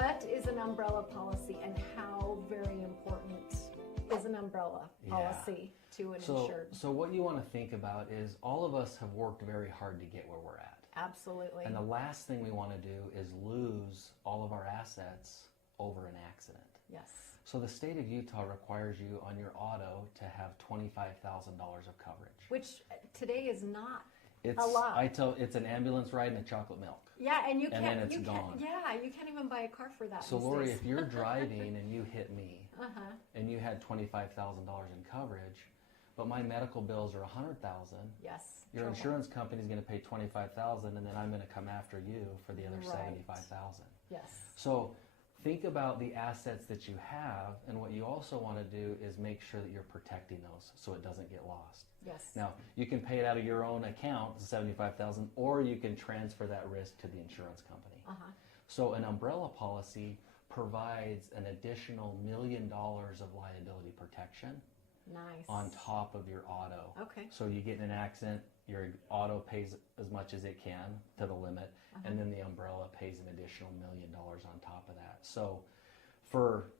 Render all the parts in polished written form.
what is an umbrella policy and how very important is an umbrella policy to an insured? So what you want to think about is all of us have worked very hard to get where we're at. Absolutely. And the last thing we want to do is lose all of our assets over an accident. Yes. So the state of Utah requires you on your auto to have $25,000 of coverage. Which today is not It's a lot. it's an ambulance ride and a chocolate milk. Yeah, and you And can't. then it's you gone. Can't, you can't even buy a car for that. So these Lori, days. if you're driving and you hit me and you had $25,000 in coverage, but my medical bills are $100,000, yes, your trouble. insurance company is going to pay $25,000, and then I'm going to come after you for the other Right. $75,000. Yes. So think about the assets that you have, and what you also want to do is make sure that you're protecting those so it doesn't get lost. Yes. Now, you can pay it out of your own account, the $75,000, or you can transfer that risk to the insurance company. So an umbrella policy provides an additional $1 million of liability protection Nice. on top of your auto. Okay. So you get in an accident, your auto pays as much as it can to the limit, and then the umbrella pays an additional $1 million on top of that. So for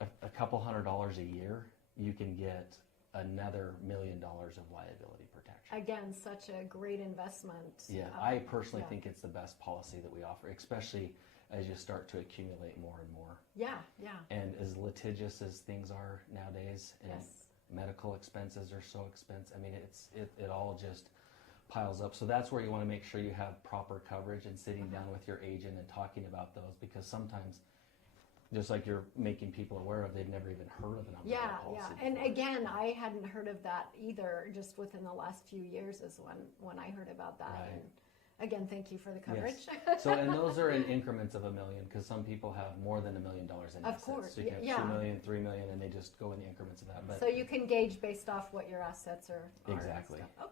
a couple $100 a year, you can get another $1 million of liability protection. Again, such a great investment. Yeah, I personally think it's the best policy that we offer, especially as you start to accumulate more and more. Yeah, yeah. And as litigious as things are nowadays, and Yes. medical expenses are so expensive, I mean, it all just piles up. So that's where you want to make sure you have proper coverage and sitting down with your agent and talking about those, because sometimes, just like you're making people aware of, they've never even heard of an umbrella Yeah, policy yeah. And before. again, I hadn't heard of that either. Just within the last few years is when I heard about that. Right. And again, thank you for the coverage. Yes. So, and those are in increments of $1 million, because some people have more than $1 million in assets. Of course, So you can have yeah. $2 million, $3 million, and they just go in the increments of that. But So you can gauge based off what your assets are. and Exactly. stuff.